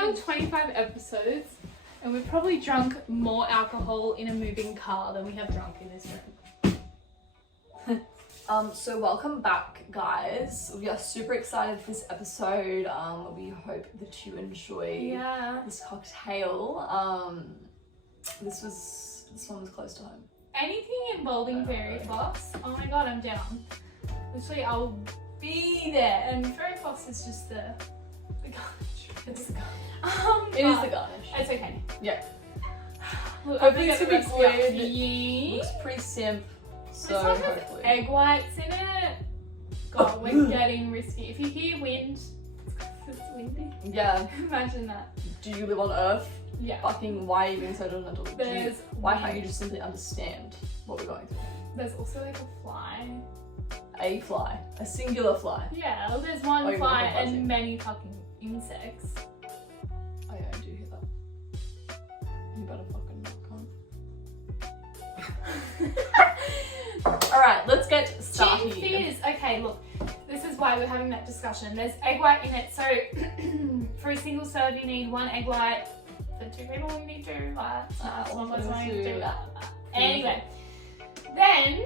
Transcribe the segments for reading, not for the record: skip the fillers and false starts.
done 25 episodes and we've probably drunk more alcohol in a moving car than we have drunk in this room. So welcome back, guys. We are super excited for this episode. We hope that you enjoy this cocktail. This one was close to home. Anything involving fairy floss, oh my god, I'm down. Literally, I'll be there. And fairy floss is just the garnish. It's the garnish. It is the garnish. It's okay. Yeah. Look, Hopefully it's the gonna be recipe up good. here. Looks pretty simple. So This one has hopefully. egg whites in it. God, we're getting risky. If you hear wind, it's windy. Yeah. Imagine that. Do you live on Earth? Yeah. Fucking why are you being so judgmental? Why can't you wind. just simply understand what we're going through? There's also like a fly. A fly. A singular fly. Yeah, well, there's one Oh, you fly mean buzzing. and many fucking insects. Oh yeah, I do hear that. You better fucking not come. Alright, let's get started. Gin Fizz. Okay, look, this is why we're having that discussion. There's egg white in it, so for a single serve you need 1 egg white. For 2 people you need 2, one person only need 2. Anyway, then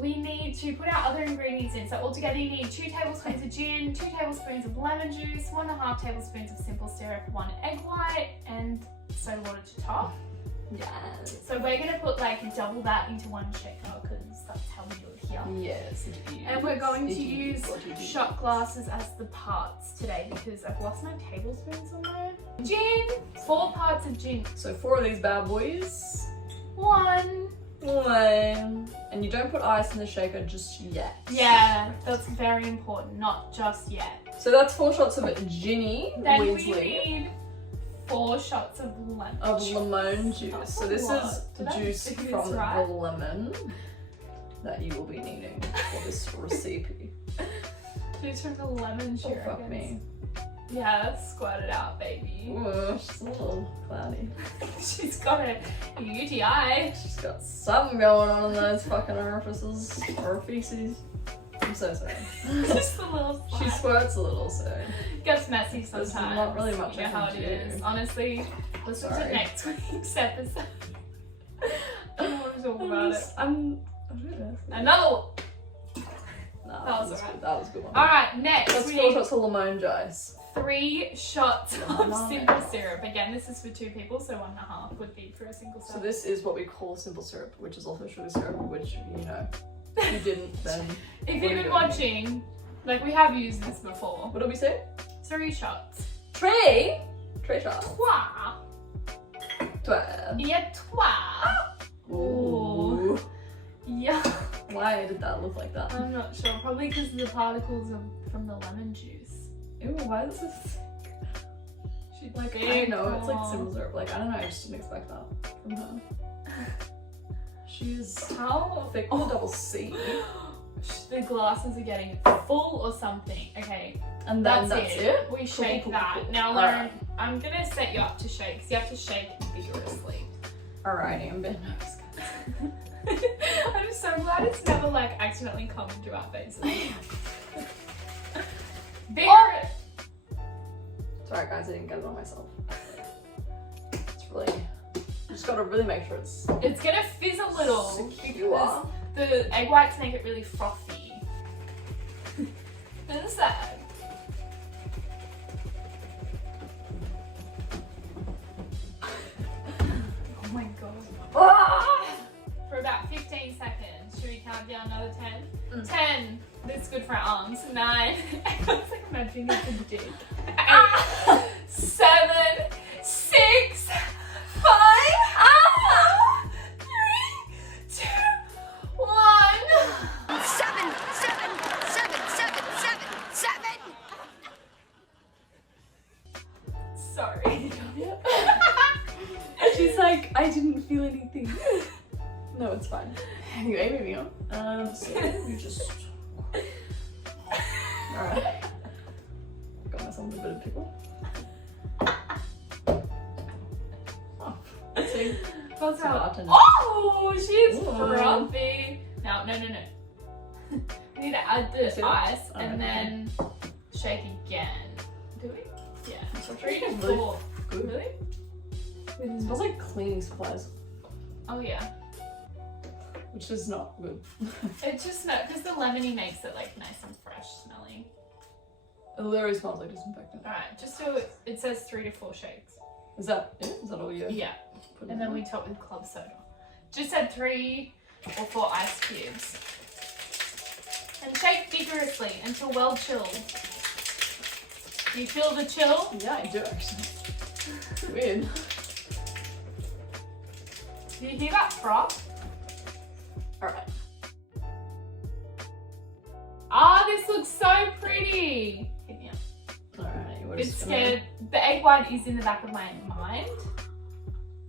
we need to put our other ingredients in. So altogether you need 2 tablespoons of gin, 2 tablespoons of lemon juice, 1.5 tablespoons of simple syrup, 1 egg white, and soda water to top. Yes. So we're gonna put like double that into one shaker because that's how we do it here. Yes, it is. And we're going to It use is what it is. shot glasses as the parts today because I've lost my tablespoons somewhere. Gin, 4 parts of gin. So 4 of these bad boys. 1. And you don't put ice in the shaker just yet. Yeah, that's very important, not just yet. So that's 4 shots of Ginny Then we Weasley need 4 shots of lemon of juice. lemon juice. That's So a this lot. is Did the I juice do this from right? the lemon that you will be needing for this recipe. Juice from the lemon Oh, sugar. fuck me. Yeah, squirt it out, baby. Ooh, she's a little cloudy. She's got a UTI. She's got something going on in those fucking orifices. Orifices. I'm so sorry. Just a little spot. She squirts a little, so. Gets messy sometimes. There's not really much You know I how can it is. do. Honestly, listen to Sorry. next week's episode. I don't want to talk about it. I don't know. Another one. Nah, That was good. alright. That was a good one. Alright, next That's we 4 need shots of lemon juice. 3 shots Yeah, of nice. simple syrup. Again, this is for 2 people, so 1.5 would be for a single So serve. this is what we call simple syrup, which is also sugar syrup, which, you know, if you didn't, then If what you've are you been doing? watching, like we have used this before. What did we say? 3 shots. 3 shots. 3. 12. Yeah, 12. Ooh. Yeah. Why did that look like that? I'm not sure. Probably because the particles are from the lemon juice. Ew, why is this? She's Like, I big, don't know, it's like oh. simple syrup. Like, I don't know, I just didn't expect that from her. She's How thick with a double C. The glasses are getting full or something. Okay, And then that's it? We shake cool, that. cool. Now, Alright. Lauren, I'm gonna set you up to shake. So you have to shake vigorously. Alrighty, I'm a bit nervous, guys. I'm so glad it's never like accidentally come into our faces. Vigorous. Sorry guys, I didn't get it on myself. It's really, you just gotta really make sure it's It's gonna fizz a little secure. because the egg whites make it really frothy. What is that? Oh my god. Ah! For about 15 seconds. Should we count down another 10? Mm. 10. That's good for our arms. 9. I was like imagining it's a dick. 8. Ah! 7. 6. 5. 4. 3. 2. 1. 7, 7, 7, 7, 7, 7. Sorry. She's like, I didn't feel anything. No, it's fine. Anyway, moving on. So we just. Alright. Got myself a bit of pickle. Oh, see? What's Some up? bartender. Oh, she's Ooh. frothy. No. We need to add the See? ice Alright, and then shake again. Do we? Yeah. So 3 to Really 4. good. Really? It smells like cleaning supplies, Oh yeah. which is not good. It's just not because the lemony makes it like nice and fresh smelling. It literally smells like disinfectant. Alright, just so it says 3 to 4 shakes. Is that it? Is that all you Yeah. put And in then there? we top with club soda. Just add 3 or 4 ice cubes. And shake vigorously until well chilled. Do you feel the chill? Yeah, I do actually. It's weird. Do you hear that froth? Alright. Ah, this looks so pretty. Hit me up. Alright, we're It's just scared. The egg white is in the back of my mind.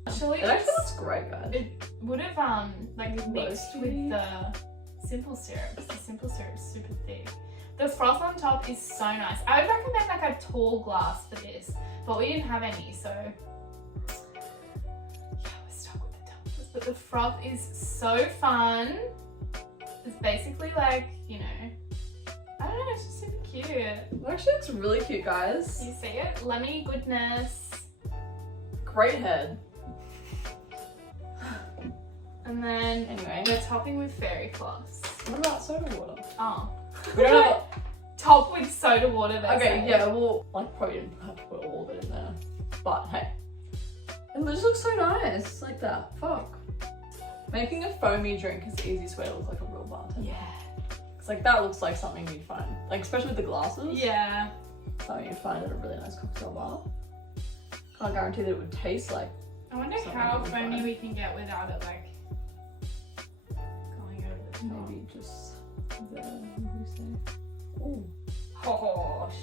Actually, It actually looks great, guys. it would have like mixed with Roasty. the simple syrup. 'Cause the simple syrup is super thick. The froth on top is so nice. I would recommend like a tall glass for this, but we didn't have any, so yeah, we're stuck with the tumblers. But the froth is so fun. It's basically like, you know, I don't know, it's just super cute. It actually looks really cute, guys. You see it? Lemony goodness. Great head. And then Anyway, we're topping with fairy floss. what about soda water? Oh. We don't have Top with soda water. a... Okay, yeah, well, like probably didn't have to put all of it in there. But hey. It just looks so nice. It's like that. Fuck. Making a foamy drink is the easiest way to look like a real bartender. Yeah. It's like that looks like something you'd find. Like especially with the glasses. Yeah. Something you'd find at a really nice cocktail bar. Can't guarantee that it would taste like. I wonder Something how would be foamy fine. we can get without it like going over the top. Maybe just the, what do you say? Ooh. Gosh.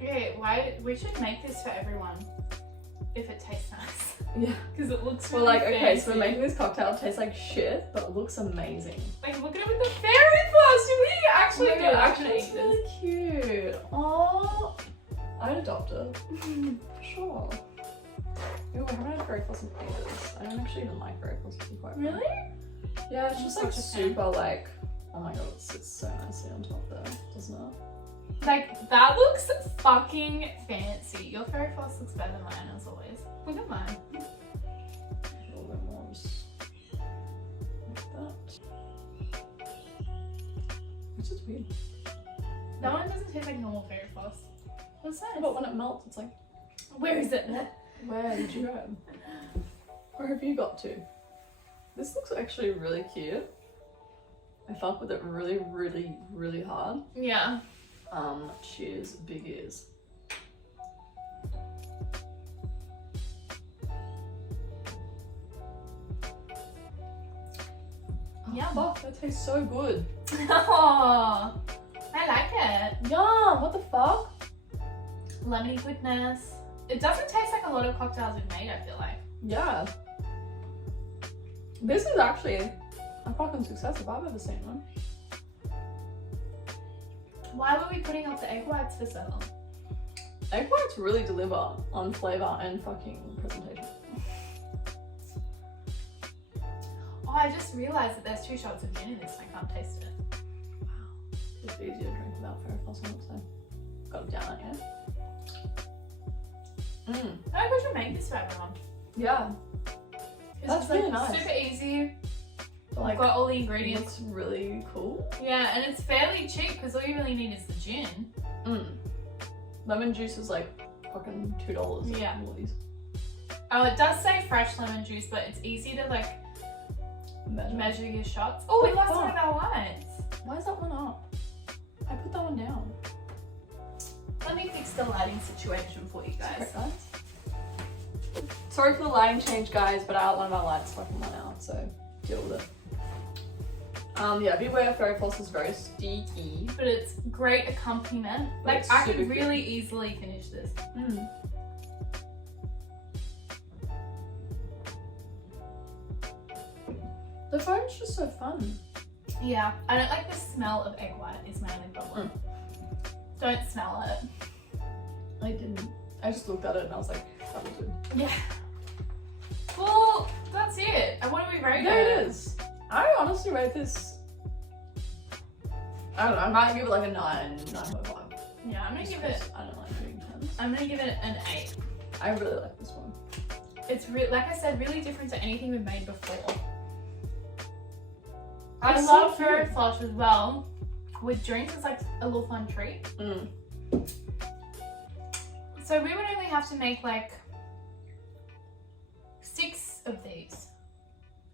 Okay, why we should make this for everyone if it tastes nice. Yeah. Because it looks Well, really like, okay, so we're fancy. making this cocktail. It tastes like shit, but it looks amazing. Like, look at it with the fairy floss. Should we actually do it? Actually, Actually, it's really cute. Oh, I'd adopt it. For sure. Ooh, I haven't had fairy floss in ages. I don't actually even like fairy floss, to be quite frank. Really? Yeah, it's just I'm like such a fan. super like, oh my god, it sits so nicely on top there, doesn't it? Like, that looks fucking fancy. Your fairy floss looks better than mine, as always. Look at mine. A little bit more, just like that. It's just weird. That one doesn't taste like normal fairy floss. What's that? But when it melts, it's like, Where is it? where did you go? Where have you got to? This looks actually really cute. I fuck with it really, really, really hard. Yeah. Cheers, big ears. Yum. Fuck, that tastes so good. Oh, I like it. Yum, what the fuck? Lemony goodness. It doesn't taste like a lot of cocktails we've made, I feel like. Yeah. This is actually a fucking success if I've ever seen one. Why were we putting up the egg whites for so long? Egg whites really deliver on flavour and fucking presentation. Oh, I just realised that there's 2 shots of gin in this and I can't taste it. It's easier to drink without fairy floss on it, so got it down, yeah? I think we should make this for everyone. Yeah. It's really nice. super easy. Like, We've got all the it ingredients. looks really cool. Yeah, and it's fairly cheap because all you really need is the gin. Lemon juice is like fucking $2 at Yeah. Woolies. Oh, it does say fresh lemon juice, but it's easy to like measure your shots. Oh, we lost one of our lights. Why is that one up? I put that one down. Let me fix the lighting situation for you guys. Sorry, guys. Sorry for the lighting change, guys, but one of our lights fucking went out, so deal with it. Yeah, beware, fairy floss is very sticky. But it's great accompaniment. Like, It's I super could good. really easily finish this. The foam's just so fun. Yeah, I don't like the smell of egg white is my only problem. Don't smell it. I didn't. I just looked at it and I was like, that was good. Yeah. Well, that's it. And what do we rate There it is. I honestly rate this. I don't know, I might give it like a 9.5. Yeah, I'm gonna give it. I don't like doing 10s. I'm gonna give it an 8. I really like this one. It's like I said, really different to anything we've made before. I It's love so Fairy cute. Flush as well. With drinks, it's like a little fun treat. Mm. So we would only have to make like 6 of these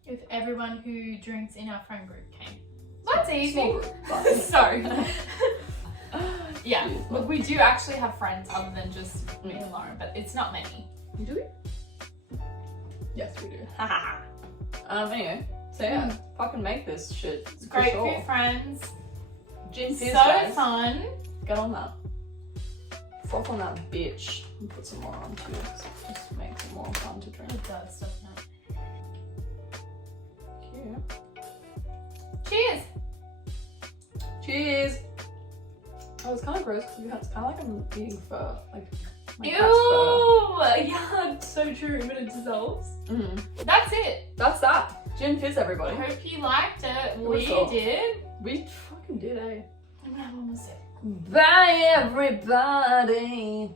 if everyone who drinks in our friend group came. That's easy. Small group, but- Sorry. Yeah, Jeez, look, we do actually have friends other than just me and Lauren, but it's not many. Do we? Yes, we do. Anyway, so yeah, fucking make this shit. It's for great sure. for your friends. Gin So fizz, guys. fun. Get on that. Froth on that bitch. And put some more on too. Just makes it more fun to drink. It does, doesn't it? Cute. Cheers. Cheers! Oh, it's kind of gross because it's kind of like I'm eating fur. Like, my Ew! cat's fur. Yeah, so true, but it dissolves. Mm. That's it. That's that. Gin fizz, I everybody. hope you liked it. We sure. did. We fucking did, eh? I'm gonna have one more sip. Bye, everybody.